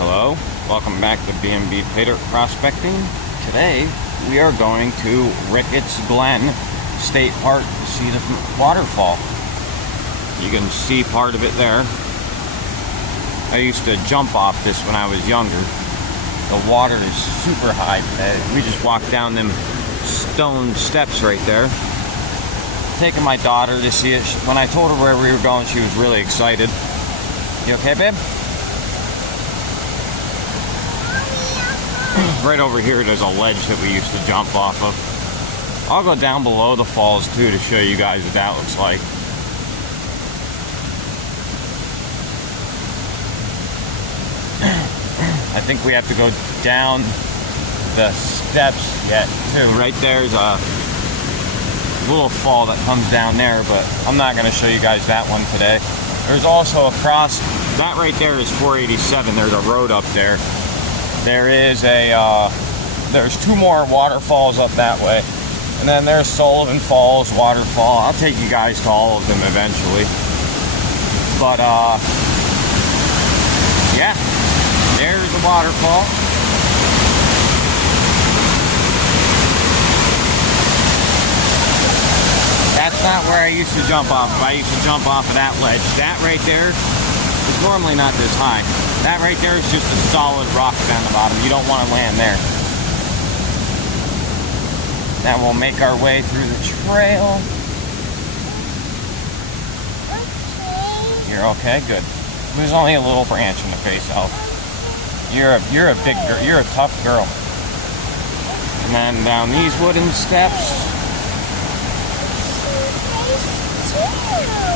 Hello, welcome back to B&BPaydirtProspecting. Today we are going to Ricketts Glen State Park to see the waterfall. You can see part of it there. I used to jump off this when I was younger. The water is super high. We just walked down them stone steps right there. Taking my daughter to see it. When I told her where we were going, she was really excited. You okay, babe? Right over here, there's a ledge that we used to jump off of. I'll go down below the falls too to show you guys what that looks like. I think we have to go down the steps yet too. Right there's a little fall that comes down there, but I'm not going to show you guys that one today. There's also across, that right there is 487. There's a road up there. There is there's two more waterfalls up that way. And then there's Sullivan Falls waterfall. I'll take you guys to all of them eventually. But, yeah, there's the waterfall. That's not where I used to jump off of. I used to jump off of that ledge. That right there is normally not this high. That right there is just a solid rock down the bottom. You don't want to land there. Now we'll make our way through the trail. Okay. You're okay? Good. There's only a little branch in the face, Elf. You're a big girl. You're a tough girl. And then down these wooden steps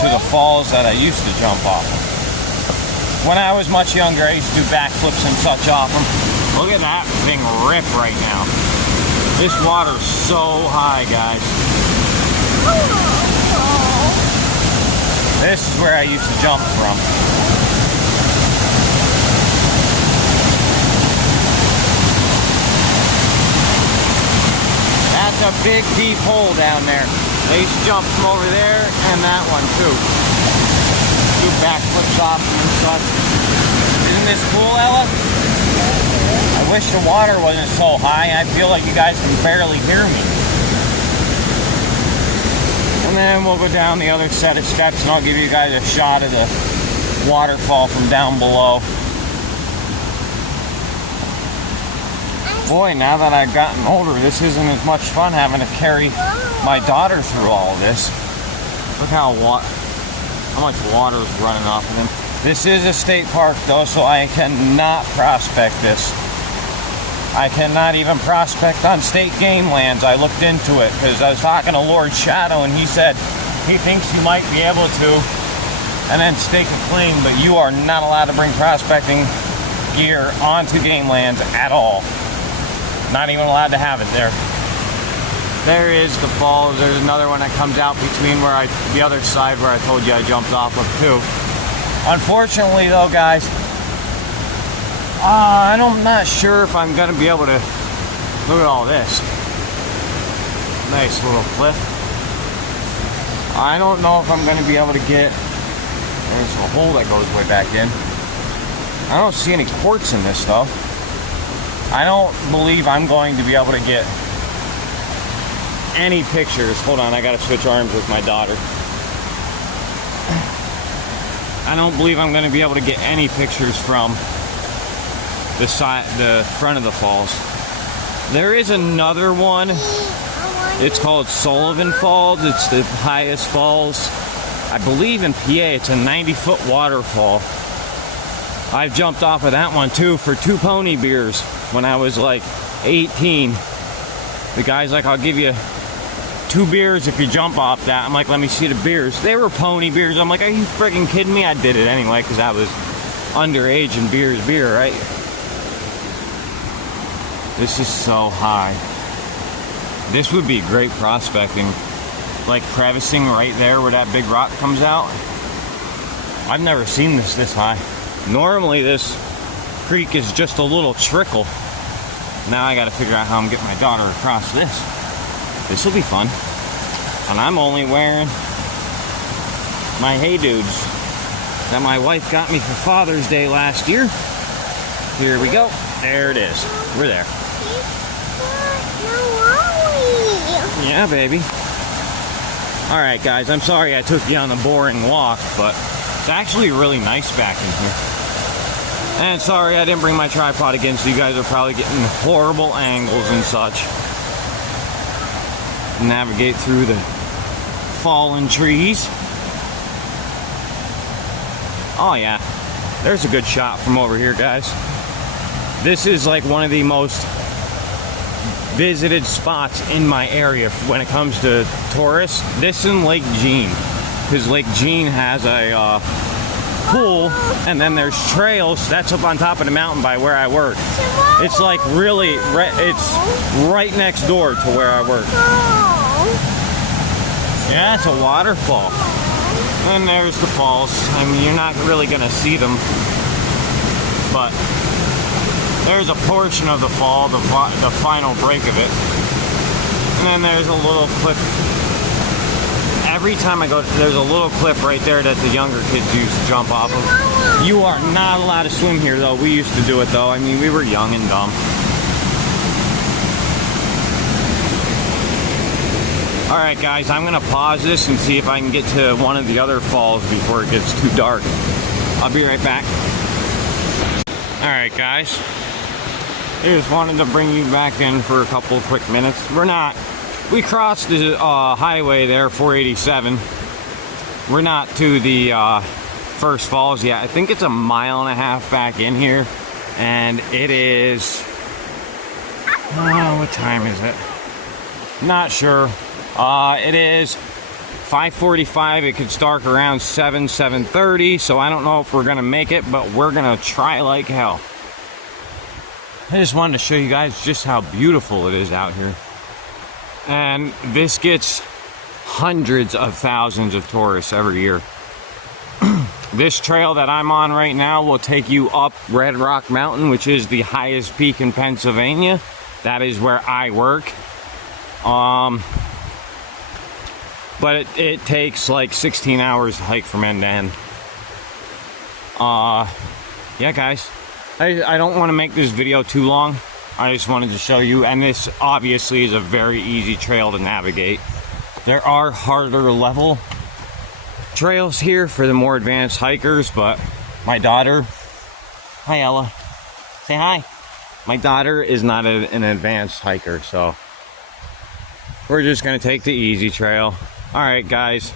to the falls that I used to jump off of. When I was much younger, I used to do backflips and such off them. Look at that thing rip right now. This water's so high, guys. This is where I used to jump from. That's a big deep hole down there. They used to jump from over there and that one too. Do backflips off them and such. Isn't this cool, Ella? I wish the water wasn't so high. I feel like you guys can barely hear me. And then we'll go down the other set of steps and I'll give you guys a shot of the waterfall from down below. Boy, now that I've gotten older, this isn't as much fun having to carry my daughter through all of this. Look how much water is running off of them. This is a state park though, so I cannot prospect this. I cannot even prospect on state game lands. I looked into it because I was talking to Lord Shadow and he said he thinks you might be able to and then stake a claim, but you are not allowed to bring prospecting gear onto game lands at all. Not even allowed to have it there. There is the falls. There's another one that comes out between the other side where I told you I jumped off of too. Unfortunately though, guys, I'm not sure if I'm going to be able to look at all this. Nice little cliff. I don't know if I'm going to be able to get, there's a hole that goes way back in. I don't see any quartz in this though. I don't believe I'm going to be able to get any pictures. Hold on, I gotta switch arms with my daughter. I don't believe I'm gonna be able to get any pictures from the front of the falls. There is another one. It's called Sullivan Falls. It's the highest falls, I believe, in PA. It's a 90-foot waterfall. I've jumped off of that one too for 2 pony beers when I was like 18. The guy's like, I'll give you 2 beers if you jump off that. I'm like, let me see the beers. They were pony beers. I'm like, are you freaking kidding me? I did it anyway because I was underage and beer is beer, right? This is so high. This would be great prospecting. Like crevicing right there where that big rock comes out. I've never seen this high. Normally this creek is just a little trickle. Now I gotta figure out how I'm getting my daughter across this. This will be fun. And I'm only wearing my Hey Dudes that my wife got me for Father's Day last year. Here we go. There it is. We're there. Yeah, baby. All right, guys. I'm sorry I took you on a boring walk, but it's actually really nice back in here. And sorry I didn't bring my tripod again, so you guys are probably getting horrible angles and such. Navigate through the fallen trees. Oh yeah, there's a good shot from over here, guys. This is like one of the most visited spots in my area when it comes to tourists. This and Lake Jean, because Lake Jean has a pool, and then there's trails. That's up on top of the mountain by where I work. It's like really, it's right next door to where I work. Yeah, it's a waterfall. And there's the falls. I mean, you're not really gonna see them, but there's a portion of the fall, the final break of it. And then there's a little cliff. Every time I go, there's a little cliff right there that the younger kids used to jump off of. You are not allowed to swim here, though. We used to do it, though. I mean, we were young and dumb. All right, guys, I'm gonna pause this and see if I can get to one of the other falls before it gets too dark. I'll be right back. All right, guys. I just wanted to bring you back in for a couple of quick minutes. We crossed the highway there, 487. We're not to the first falls yet. I think it's a mile and a half back in here, and it is, what time is it? Not sure. It is 5:45. It could start around 7:30, so I don't know if we're gonna make it, but we're gonna try like hell. I just wanted to show you guys just how beautiful it is out here. And this gets hundreds of thousands of tourists every year. This trail that I'm on right now will take you up Red Rock Mountain, which is the highest peak in Pennsylvania. That is where I work. But it takes like 16 hours to hike from end to end. Yeah, guys. I don't want to make this video too long. I just wanted to show you, and this obviously is a very easy trail to navigate. There are harder level trails here for the more advanced hikers, but my daughter, hi Ella, say hi. My daughter is not an advanced hiker, so we're just gonna take the easy trail. All right, guys,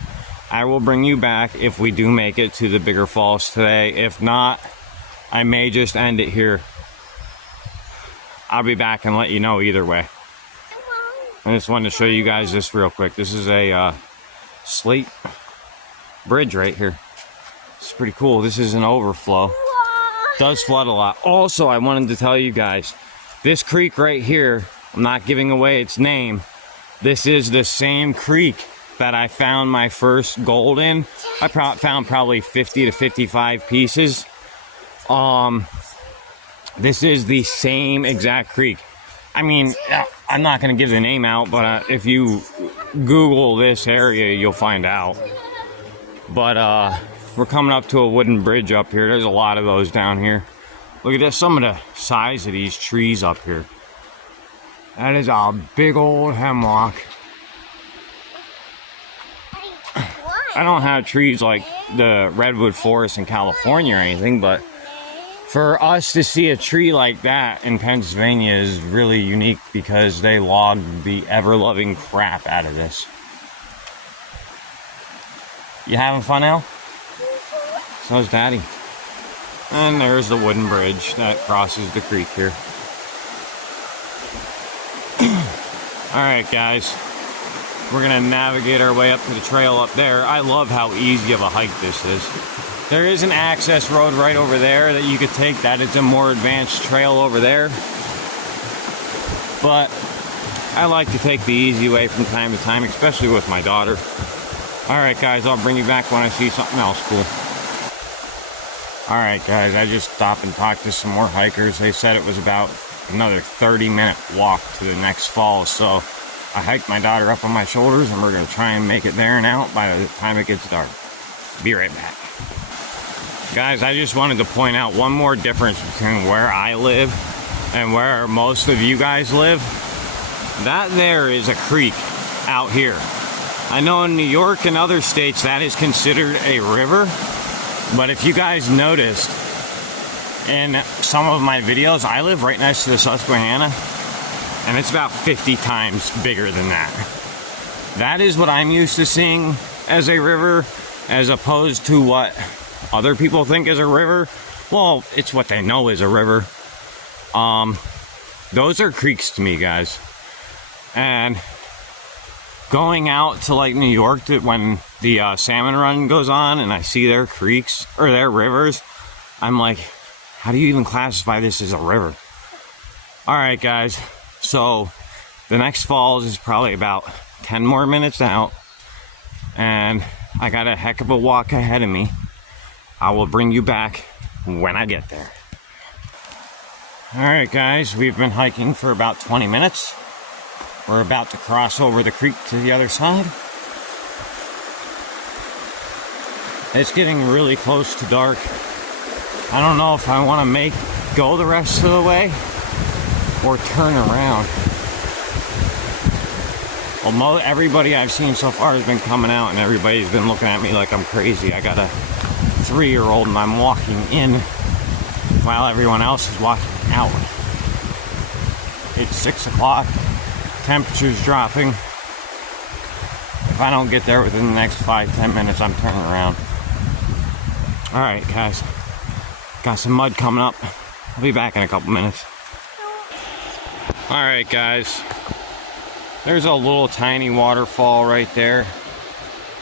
I will bring you back if we do make it to the bigger falls today. If not, I may just end it here. I'll be back and let you know either way. I just wanted to show you guys this real quick. This is a slate bridge right here. It's pretty cool. This is an overflow. It does flood a lot. Also, I wanted to tell you guys, this creek right here, I'm not giving away its name. This is the same creek that I found my first gold in. I found probably 50 to 55 pieces. This is the same exact creek. I mean, I'm not going to give the name out, but if you Google this area, you'll find out. But we're coming up to a wooden bridge up here. There's a lot of those down here. Look at this, some of the size of these trees up here. That is a big old hemlock. I don't have trees like the redwood forest in California or anything, but for us to see a tree like that in Pennsylvania is really unique because they logged the ever-loving crap out of this. You having fun, El? So's Daddy. And there's the wooden bridge that crosses the creek here. Alright, guys. We're going to navigate our way up to the trail up there. I love how easy of a hike this is. There is an access road right over there that you could take. That is a more advanced trail over there. But I like to take the easy way from time to time, especially with my daughter. Alright, guys, I'll bring you back when I see something else cool. Alright, guys, I just stopped and talked to some more hikers. They said it was about another 30-minute walk to the next fall, so I hiked my daughter up on my shoulders, and we're going to try and make it there and out by the time it gets dark. Be right back. Guys, I just wanted to point out one more difference between where I live and where most of you guys live. That there is a creek out here. I know in New York and other states that is considered a river, but if you guys noticed in some of my videos, I live right next to the Susquehanna, and it's about 50 times bigger than that. That is what I'm used to seeing as a river, as opposed to what other people think is a river. Well, it's what they know is a river. Those are creeks to me, guys. And going out to like New York when the salmon run goes on and I see their creeks or their rivers, I'm like, how do you even classify this as a river? All right, guys. So the next falls is probably about 10 more minutes out, and I got a heck of a walk ahead of me. I will bring you back when I get there. All right, guys, we've been hiking for about 20 minutes. We're about to cross over the creek to the other side. It's getting really close to dark. I don't know if I want to go the rest of the way or turn around. Well, everybody I've seen so far has been coming out, and everybody's been looking at me like I'm crazy. I got a 3-year-old and I'm walking in while everyone else is walking out. It's 6 o'clock. Temperature's dropping. If I don't get there within the next 5-10 minutes, I'm turning around. All right, guys. Got some mud coming up. I'll be back in a couple minutes. All right, guys. There's a little tiny waterfall right there.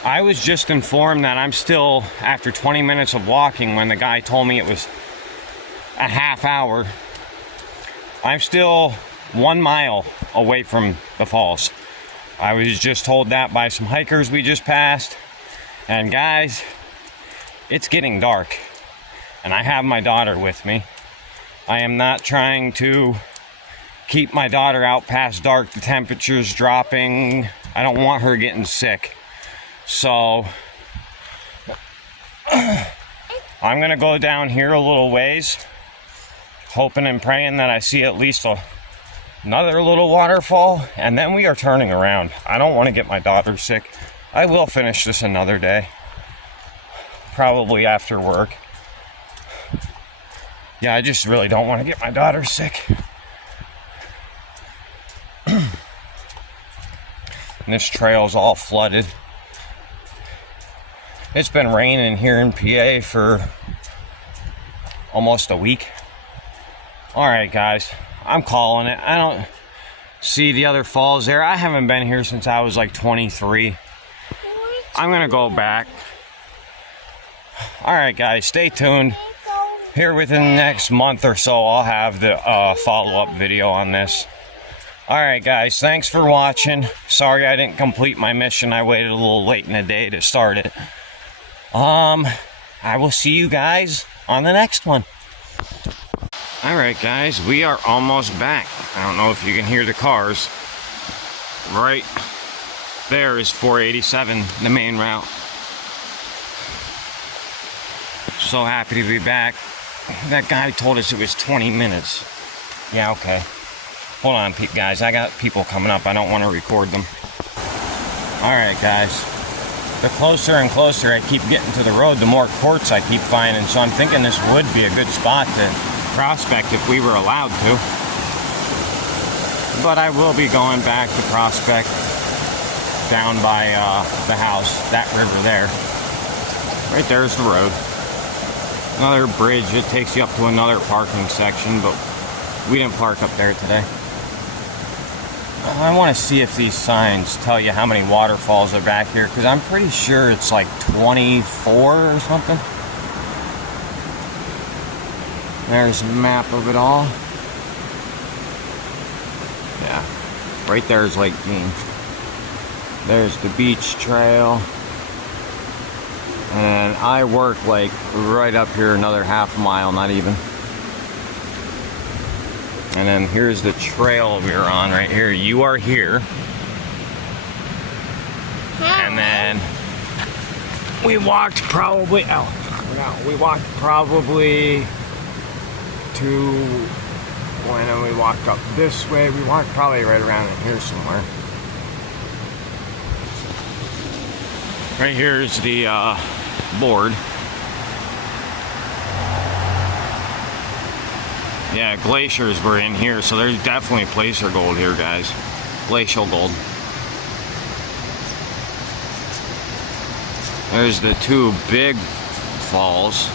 I was just informed that I'm still, after 20 minutes of walking, when the guy told me it was a half hour, I'm still 1 mile away from the falls. I was just told that by some hikers we just passed. And guys, it's getting dark. And I have my daughter with me. I am not trying to keep my daughter out past dark. The temperature's dropping. I don't want her getting sick. So I'm gonna go down here a little ways, hoping and praying that I see at least another little waterfall, and then we are turning around. I don't want to get my daughter sick. I will finish this another day, probably after work. Yeah, I just really don't want to get my daughter sick. And this trail's all flooded. It's been raining here in PA for almost a week. All right, guys, I'm calling it. I don't see the other falls there. I haven't been here since I was like 23. I'm gonna go back. All right, guys, stay tuned. Here within the next month or so, I'll have the follow-up video on this. All right, guys, thanks for watching. Sorry I didn't complete my mission. I waited a little late in the day to start it. I will see you guys on the next one. All right, guys, we are almost back. I don't know if you can hear the cars. Right there is 487, the main route. So happy to be back. That guy told us it was 20 minutes. Yeah, okay. Hold on, guys. I got people coming up. I don't want to record them. All right, guys. The closer and closer I keep getting to the road, the more quartz I keep finding. So I'm thinking this would be a good spot to prospect if we were allowed to. But I will be going back to prospect down by the house, that river there. Right there's the road. Another bridge that takes you up to another parking section, but we didn't park up there today. I want to see if these signs tell you how many waterfalls are back here, because I'm pretty sure it's like 24 or something. There's a map of it all. Yeah, right there is Lake Dean. There's the beach trail. And I work like right up here, another half mile, not even. And then here's the trail we're on right here. You are here. And then we walked probably, oh, we're Now, we walked probably to, when we walked up this way, we walked probably right around in here somewhere. Right here is the board. Yeah, glaciers were in here, so there's definitely placer gold here, guys. Glacial gold. There's the two big falls.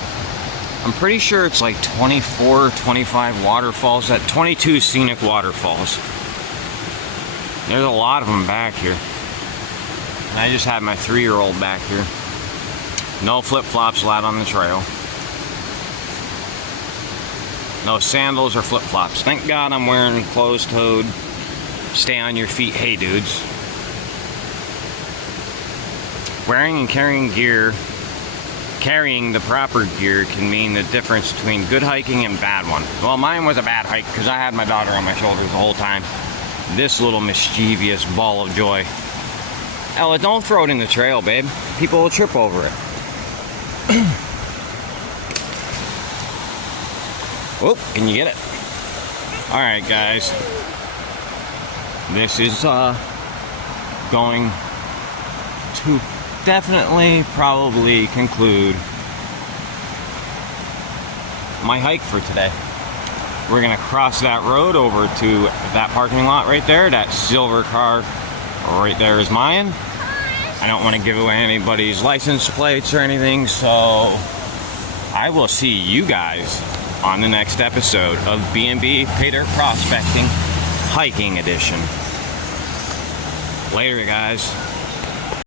I'm pretty sure it's like 24, 25 waterfalls. At 22 scenic waterfalls. There's a lot of them back here. And I just had my 3-year-old back here. No flip-flops allowed on the trail. No sandals or flip-flops. Thank God I'm wearing closed-toed, stay on your feet, hey dudes. Wearing and carrying gear, carrying the proper gear can mean the difference between good hiking and bad one. Well, mine was a bad hike because I had my daughter on my shoulders the whole time. This little mischievous ball of joy. Ella, don't throw it in the trail, babe. People will trip over it. Whoop, can you get it? Alright, guys. This is going to definitely, probably conclude my hike for today. We're gonna cross that road over to that parking lot right there. That silver car right there is mine. I don't want to give away anybody's license plates or anything, so I will see you guys on the next episode of B&B Pay Dirt Prospecting Hiking Edition. Later, guys.